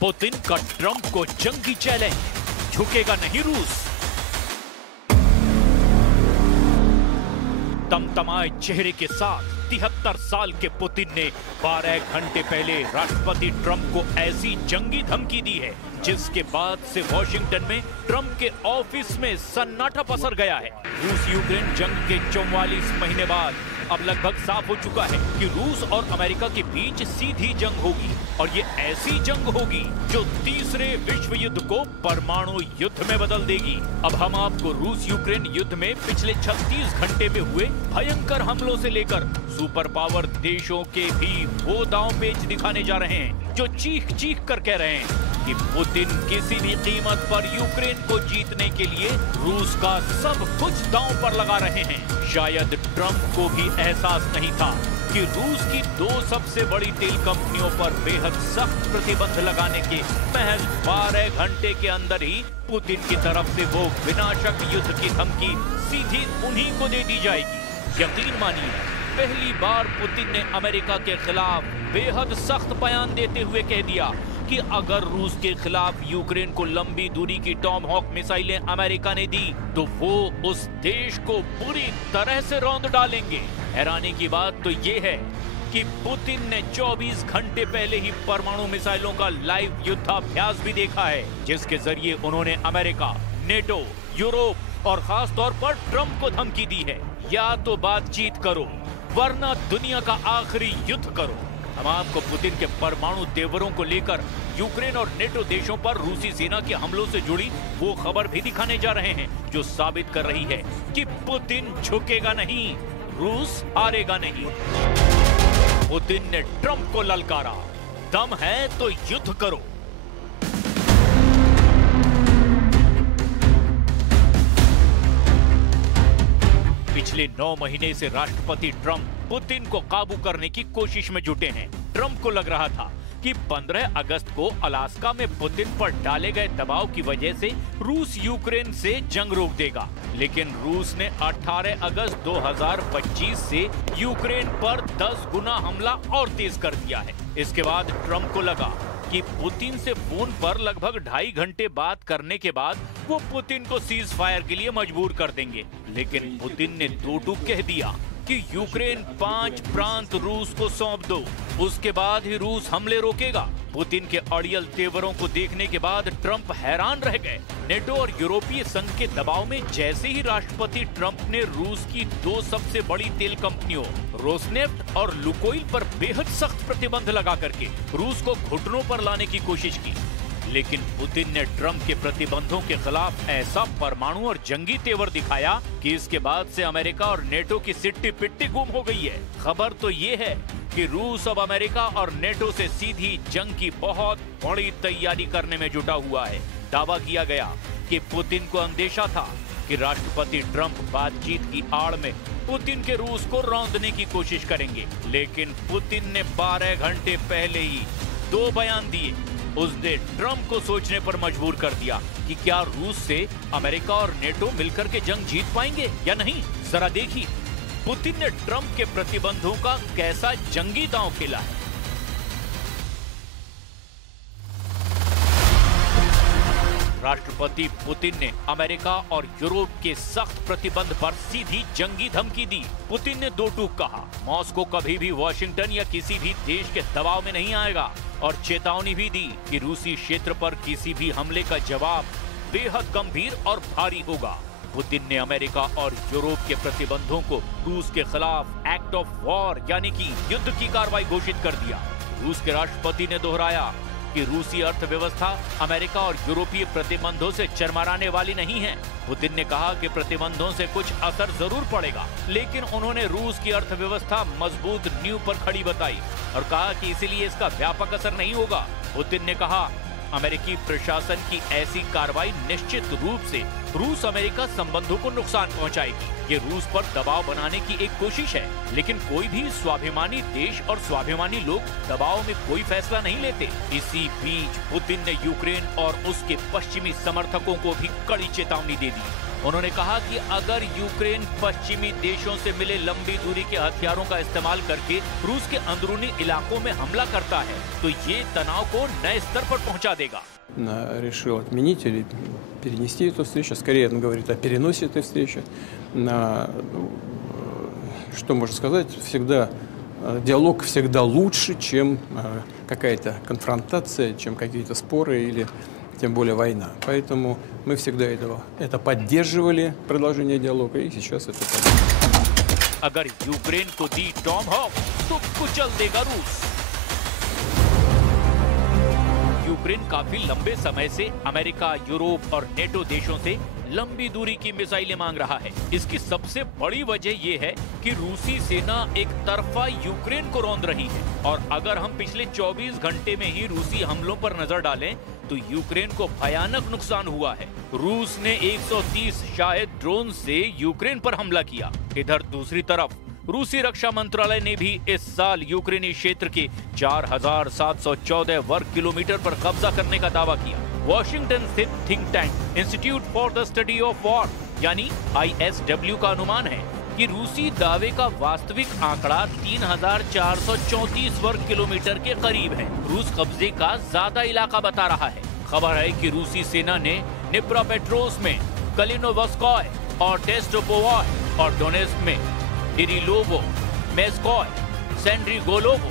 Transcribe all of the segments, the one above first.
Putin का Trump को जंगी challenge, झुकेगा नहीं रूस। तमतमाए चेहरे के साथ 73 साल के पुतिन ने 12 घंटे पहले राष्ट्रपति ट्रंप को ऐसी जंगी धमकी दी है जिसके बाद से वॉशिंगटन में ट्रंप के ऑफिस में सन्नाटा पसर गया है। रूस यूक्रेन जंग के 44 महीने बाद अब लगभग साफ हो चुका है कि रूस और अमेरिका के बीच सीधी जंग होगी और ये ऐसी जंग होगी जो तीसरे विश्व युद्ध को परमाणु युद्ध में बदल देगी। अब हम आपको रूस यूक्रेन युद्ध में पिछले 36 घंटे में हुए भयंकर हमलों से लेकर सुपर पावर देशों के भी वो दांव पेच दिखाने जा रहे हैं जो चीख चीख कर कह रहे हैं कि पुतिन किसी भी कीमत पर यूक्रेन को जीतने के लिए रूस का सब कुछ दांव पर लगा रहे हैं। शायद ट्रंप को भी एहसास नहीं था कि रूस की 2 सबसे बड़ी तेल कंपनियों पर बेहद सख्त प्रतिबंध लगाने के महज 12 घंटे के अंदर ही पुतिन की तरफ से वो विनाशक युद्ध की धमकी सीधी उन्हीं को दे दी जाएगी। यकीन मानिए, पहली बार पुतिन ने अमेरिका के खिलाफ बेहद सख्त बयान देते हुए कह दिया कि अगर रूस के खिलाफ यूक्रेन को लंबी दूरी की टॉमहॉक मिसाइलें अमेरिका ने दी तो वो उस देश को पूरी तरह से रौंद डालेंगे। हैरानी की बात तो ये है कि पुतिन ने 24 घंटे पहले ही परमाणु मिसाइलों का लाइव युद्धाभ्यास भी देखा है जिसके जरिए उन्होंने अमेरिका, नेटो, यूरोप और खास तौर पर ट्रंप को धमकी दी है, या तो बातचीत करो वरना दुनिया का आखिरी युद्ध करो। हम आपको पुतिन के परमाणु तेवरों को लेकर यूक्रेन और नेटो देशों पर रूसी सेना के हमलों से जुड़ी वो खबर भी दिखाने जा रहे हैं जो साबित कर रही है कि पुतिन झुकेगा नहीं, रूस हारेगा नहीं। पुतिन ने ट्रंप को ललकारा, दम है तो युद्ध करो। पिछले 9 महीने से राष्ट्रपति ट्रंप पुतिन को काबू करने की कोशिश में जुटे हैं। ट्रंप को लग रहा था कि 15 अगस्त को अलास्का में पुतिन पर डाले गए दबाव की वजह से रूस यूक्रेन से जंग रोक देगा, लेकिन रूस ने 18 अगस्त 2025 से यूक्रेन पर 10 गुना हमला और तेज कर दिया है। इसके बाद ट्रंप को लगा कि पुतिन से फोन पर लगभग 2.5 घंटे बात करने के बाद वो पुतिन को सीज फायर के लिए मजबूर कर देंगे, लेकिन पुतिन ने दो टूक कह दिया कि यूक्रेन 5 प्रांत रूस को सौंप दो, उसके बाद ही रूस हमले रोकेगा। पुतिन के अड़ियल तेवरों को देखने के बाद ट्रंप हैरान रह गए। नेटो और यूरोपीय संघ के दबाव में जैसे ही राष्ट्रपति ट्रंप ने रूस की 2 सबसे बड़ी तेल कंपनियों रोसनेफ्ट और लुकोइल पर बेहद सख्त प्रतिबंध लगा करके रूस को घुटनों पर लाने की कोशिश की, लेकिन पुतिन ने ट्रंप के प्रतिबंधों के खिलाफ ऐसा परमाणु और जंगी तेवर दिखाया कि इसके बाद से अमेरिका और नेटो की सिट्टी पिट्टी गुम हो गई है। खबर तो ये है कि रूस अब अमेरिका और नेटो से सीधी जंग की बहुत बड़ी तैयारी करने में जुटा हुआ है। दावा किया गया कि पुतिन को अंदेशा था कि राष्ट्रपति ट्रंप बातचीत की आड़ में पुतिन के रूस को रौंदने की कोशिश करेंगे, लेकिन पुतिन ने 12 घंटे पहले ही 2 बयान दिए। उसने ट्रंप को सोचने पर मजबूर कर दिया कि क्या रूस से अमेरिका और नेटो मिलकर के जंग जीत पाएंगे या नहीं। जरा देखिए पुतिन ने ट्रंप के प्रतिबंधों का कैसा जंगी दांव खेला है। राष्ट्रपति पुतिन ने अमेरिका और यूरोप के सख्त प्रतिबंध पर सीधी जंगी धमकी दी। पुतिन ने दो टूक कहा, मॉस्को कभी भी वॉशिंगटन या किसी भी देश के दबाव में नहीं आएगा, और चेतावनी भी दी कि रूसी क्षेत्र पर किसी भी हमले का जवाब बेहद गंभीर और भारी होगा। पुतिन ने अमेरिका और यूरोप के प्रतिबंधों को रूस के खिलाफ एक्ट ऑफ वॉर यानी कि युद्ध की कार्रवाई घोषित कर दिया। रूस के राष्ट्रपति ने दोहराया कि रूसी अर्थव्यवस्था अमेरिका और यूरोपीय प्रतिबंधों से चरमराने वाली नहीं है। पुतिन ने कहा कि प्रतिबंधों से कुछ असर जरूर पड़ेगा, लेकिन उन्होंने रूस की अर्थव्यवस्था मजबूत नींव पर खड़ी बताई और कहा कि इसीलिए इसका व्यापक असर नहीं होगा। पुतिन ने कहा, अमेरिकी प्रशासन की ऐसी कार्रवाई निश्चित रूप से रूस अमेरिका संबंधों को नुकसान पहुंचाएगी। ये रूस पर दबाव बनाने की एक कोशिश है, लेकिन कोई भी स्वाभिमानी देश और स्वाभिमानी लोग दबाव में कोई फैसला नहीं लेते। इसी बीच पुतिन ने यूक्रेन और उसके पश्चिमी समर्थकों को भी कड़ी चेतावनी दे दी उन्होंने कहा कि अगर यूक्रेन पश्चिमी देशों से मिले लंबी दूरी के हथियारों का इस्तेमाल करके रूस के अंदरूनी इलाकों में हमला करता है तो ये तनाव को नए स्तर पर पहुंचा देगा। Решил отменить или перенести эту встречу. Скорее, он говорит о переносе этой встречи. Что можно сказать? Всегда диалог всегда лучше, чем какая-то конфронтация, чем какие-то споры или тем более война. Поэтому мы всегда это поддерживали, продолжение диалога, и сейчас это так. अगर यूक्रेन को दी टॉमहॉक तो कुचल देगा रूस। यूक्रेन काफी लंबे समय से अमेरिका, यूरोप और नेटो देशों से लंबी दूरी की मिसाइलें मांग रहा है। इसकी सबसे बड़ी वजह यह है कि रूसी सेना एक तरफा यूक्रेन को रौंद रही है और अगर हम पिछले 24 घंटे में ही रूसी हमलों पर नजर डालें तो यूक्रेन को भयानक नुकसान हुआ है। रूस ने 130 शायद ड्रोन से यूक्रेन पर हमला किया। इधर दूसरी तरफ रूसी रक्षा मंत्रालय ने भी इस साल यूक्रेनी क्षेत्र के 4714 वर्ग किलोमीटर पर कब्जा करने का दावा किया। वॉशिंगटन स्थित think tank institute for the study of war यानी ISW का अनुमान है कि रूसी दावे का वास्तविक आंकड़ा 3434 वर्ग किलोमीटर के करीब है। रूस कब्जे का ज्यादा इलाका बता रहा है। खबर है कि रूसी सेना ने निप्रोपेट्रोव्स्क में, कलिनोवस्कोय और टेस्टोपोवाय और डोनेस्क में किरिलोवो, मेस्कोय, सेंड्रिगोलोवो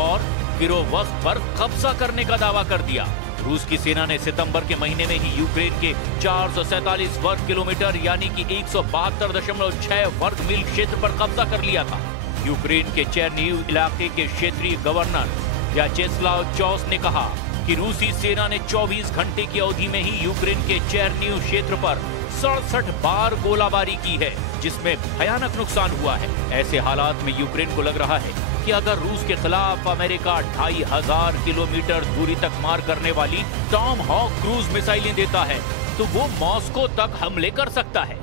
और किरोवस्क पर कब्जा करने का दावा कर दिया। रूस की सेना ने सितंबर के महीने में ही यूक्रेन के 447 वर्ग किलोमीटर यानी कि 172.6 वर्ग मील क्षेत्र पर कब्जा कर लिया था। यूक्रेन के चेरनीव इलाके के क्षेत्रीय गवर्नर व्याचेस्लाव चौस ने कहा कि रूसी सेना ने 24 घंटे की अवधि में ही यूक्रेन के चेरनीव क्षेत्र पर 67 बार गोलाबारी की है, जिसमें भयानक नुकसान हुआ है। ऐसे हालात में यूक्रेन को लग रहा है कि अगर रूस के खिलाफ अमेरिका 2500 किलोमीटर दूरी तक मार करने वाली टॉमहॉक क्रूज मिसाइलें देता है तो वो मॉस्को तक हमले कर सकता है।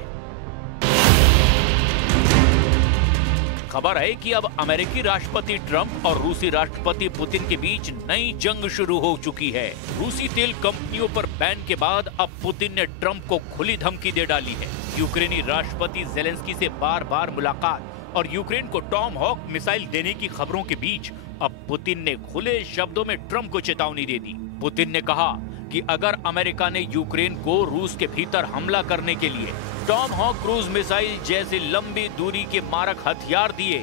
खबर है कि अब अमेरिकी राष्ट्रपति ट्रंप और रूसी राष्ट्रपति पुतिन के बीच नई जंग शुरू हो चुकी है। रूसी तेल कंपनियों पर बैन के बाद अब पुतिन ने ट्रंप को खुली धमकी दे डाली है। यूक्रेनी राष्ट्रपति जेलेंस्की से बार-बार मुलाकात और यूक्रेन को टॉमहॉक मिसाइल देने की खबरों के बीच अब पुतिन ने खुले शब्दों में ट्रंप को चेतावनी दे दी। पुतिन ने कहा कि अगर अमेरिका ने यूक्रेन को रूस के भीतर हमला करने के लिए टॉमहॉक क्रूज मिसाइल जैसे लंबी दूरी के मारक हथियार दिए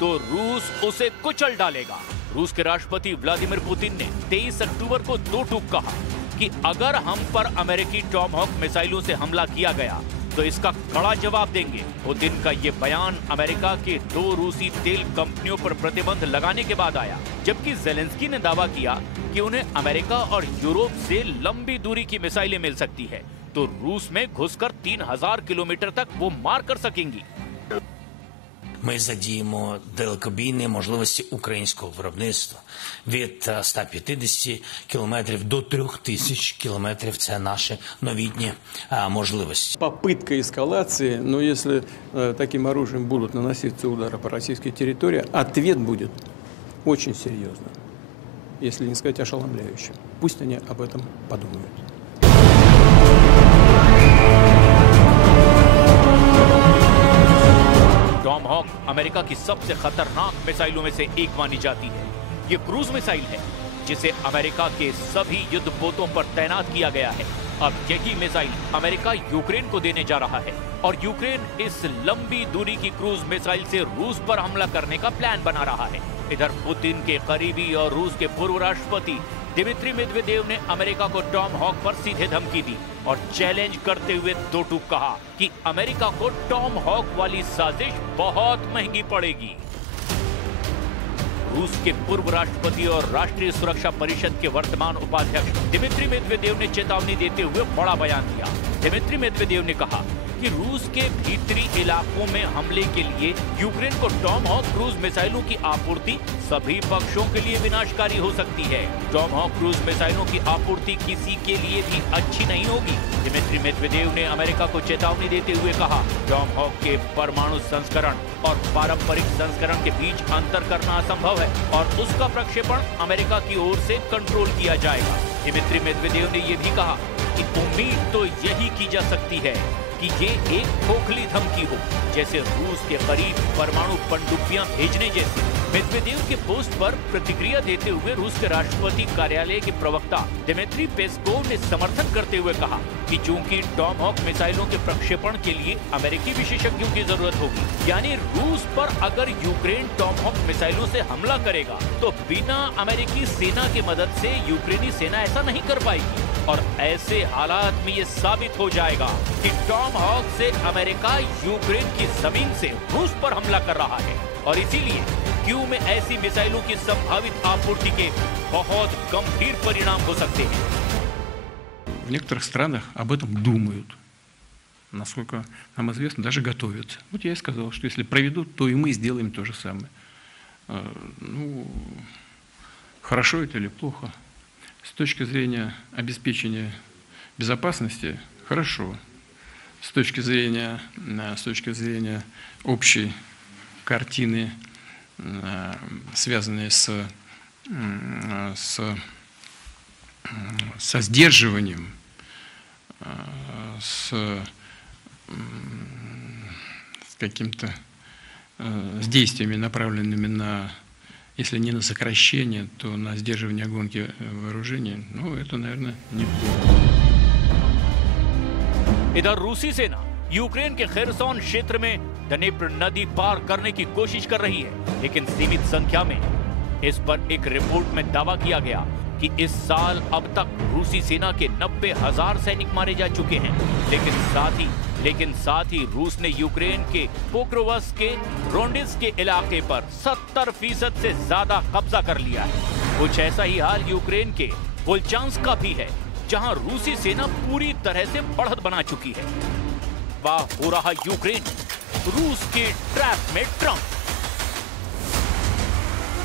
तो रूस उसे कुचल डालेगा। रूस के राष्ट्रपति व्लादिमीर पुतिन ने 23 अक्टूबर को दो टूक कहा कि अगर हम पर अमेरिकी टॉमहॉक मिसाइलों से हमला किया गया तो इसका कड़ा जवाब देंगे। पुतिन का ये बयान अमेरिका के 2 रूसी तेल कंपनियों पर प्रतिबंध लगाने के बाद आया, जबकि जेलेंस्की ने दावा किया कि उन्हें अमेरिका और यूरोप से लंबी दूरी की मिसाइलें मिल सकती है तो रूस में घुसकर 3000 किलोमीटर तक वो मार कर सकेंगी। Ми задіємо далекобійні можливості українського виробництва від 150 кілометрів до 3000 кілометрів. Це наші новітні можливості. Попытка эскалации, но если таким оружием будут наноситься удары по российской территории, ответ будет очень серьезным, если не сказать ошеломляющим. Пусть они об этом подумают. टॉमहॉक अमेरिका की सबसे खतरनाक मिसाइलों में से एक मानी जाती है। ये क्रूज मिसाइल है जिसे अमेरिका के सभी युद्धपोतों पर तैनात किया गया है। अब यही मिसाइल अमेरिका यूक्रेन को देने जा रहा है और यूक्रेन इस लंबी दूरी की क्रूज मिसाइल से रूस पर हमला करने का प्लान बना रहा है। इधर पुतिन के करीबी और रूस के पूर्व राष्ट्रपति दिमित्री मेदवेदेव ने अमेरिका को टॉमहॉक पर सीधे धमकी दी और चैलेंज करते हुए दो टूक कहा कि अमेरिका को टॉमहॉक वाली साजिश बहुत महंगी पड़ेगी। रूस के पूर्व राष्ट्रपति और राष्ट्रीय सुरक्षा परिषद के वर्तमान उपाध्यक्ष दिमित्री मेदवेदेव ने चेतावनी देते हुए बड़ा बयान दिया। दिमित्री मेदवेदेव ने कहा कि रूस के भीतरी इलाकों में हमले के लिए यूक्रेन को टॉमहॉक क्रूज मिसाइलों की आपूर्ति सभी पक्षों के लिए विनाशकारी हो सकती है। टॉमहॉक क्रूज मिसाइलों की आपूर्ति किसी के लिए भी अच्छी नहीं होगी। दिमित्री मेदवेदेव ने अमेरिका को चेतावनी देते हुए कहा, टॉमहॉक के परमाणु संस्करण और पारंपरिक संस्करण के बीच अंतर करना असंभव है और उसका प्रक्षेपण अमेरिका की ओर से कंट्रोल किया जाएगा। दिमित्री मेदवेदेव ने यह भी कहा कि उम्मीद तो यही की जा सकती है कि ये एक खोखली धमकी हो, जैसे रूस के करीब परमाणु पनडुब्बियां भेजने जैसी। मेदवेदेव के पोस्ट पर प्रतिक्रिया देते हुए रूस के राष्ट्रपति कार्यालय के प्रवक्ता दिमित्री पेस्कोव ने समर्थन करते हुए कहा कि चूंकि टॉमहॉक मिसाइलों के प्रक्षेपण के लिए अमेरिकी विशेषज्ञों की जरूरत होगी, यानी रूस पर अगर यूक्रेन टॉमहॉक मिसाइलों से हमला करेगा तो बिना अमेरिकी सेना की मदद से यूक्रेनी सेना ऐसा नहीं कर पाएगी। और ऐसे हालात में ये साबित हो जाएगा कि टॉमहॉक से अमेरिका यूक्रेन की जमीन से रूस पर हमला कर रहा है और इसीलिए कीव में ऐसी मिसाइलों की संभावित आपूर्ति के बहुत गंभीर परिणाम हो सकते हैं। В некоторых странах об этом думают. Насколько нам известно, даже готовятся. Вот я и сказал, что если проведут, то и мы сделаем то же самое. Ну, хорошо это или плохо? С точки зрения обеспечения безопасности – хорошо. С точки зрения общей картины, связанной со сдерживанием, с каким-то с действиями, направленными на, если не на сокращение, то на сдерживание гонки вооружений, ну, это, наверное, неплохо. इधर रूसी सेना यूक्रेन के खेरसोन क्षेत्र में डनेप्र नदी पार करने की कोशिश कर रही है, लेकिन सीमित संख्या में। इस पर एक रिपोर्ट में दावा किया गया कि इस साल अब तक रूसी सेना के 90,000 सैनिक मारे जा चुके हैं, लेकिन साथ ही रूस ने यूक्रेन के पोक्रोवस्क के रोंडिस के इलाके पर 70% से ज्यादा कब्जा कर लिया है। कुछ ऐसा ही हाल यूक्रेन के वोल्चांस्क का भी है, जहां रूसी सेना पूरी तरह से बढ़त बना चुकी है। वाह हो रहा यूक्रेन, रूस के ट्रैप में ट्रंप।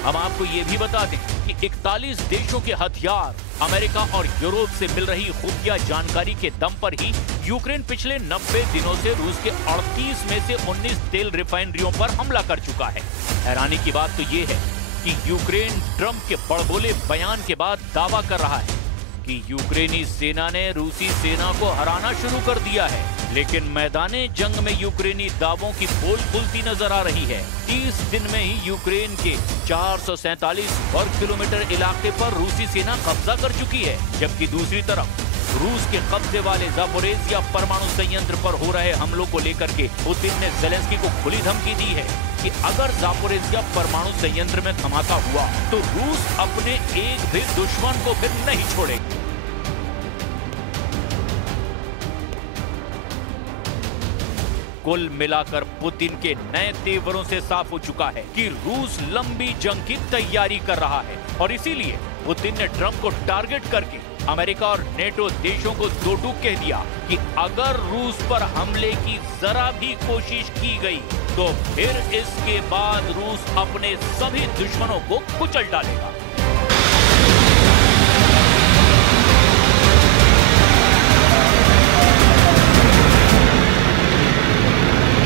हम आपको ये भी बता दें कि 41 देशों के हथियार अमेरिका और यूरोप से मिल रही खुफिया जानकारी के दम पर ही यूक्रेन पिछले 90 दिनों से रूस के 38 में से 19 तेल रिफाइनरियों पर हमला कर चुका है। हैरानी की बात तो ये है कि यूक्रेन ट्रंप के बड़बोले बयान के बाद दावा कर रहा है कि यूक्रेनी सेना ने रूसी सेना को हराना शुरू कर दिया है, लेकिन मैदाने जंग में यूक्रेनी दावों की पोल खुलती नजर आ रही है। 30 दिन में ही यूक्रेन के 447 वर्ग किलोमीटर इलाके पर रूसी सेना कब्जा कर चुकी है, जबकि दूसरी तरफ रूस के कब्जे वाले ज़ापोरिज़िया परमाणु संयंत्र पर हो रहे हमलों को लेकर के पुतिन ने ज़ेलेंस्की को खुली धमकी दी है कि अगर ज़ापोरिज़िया परमाणु संयंत्र में धमाका हुआ तो रूस अपने एक भी दुश्मन को फिर नहीं छोड़ेगा। कुल मिलाकर पुतिन के नए तेवरों से साफ हो चुका है कि रूस लंबी जंग की तैयारी कर रहा है और इसीलिए पुतिन ने ट्रंप को टारगेट करके अमेरिका और नेटो देशों को दो टूक कह दिया कि अगर रूस पर हमले की जरा भी कोशिश की गई तो फिर इसके बाद रूस अपने सभी दुश्मनों को कुचल डालेगा।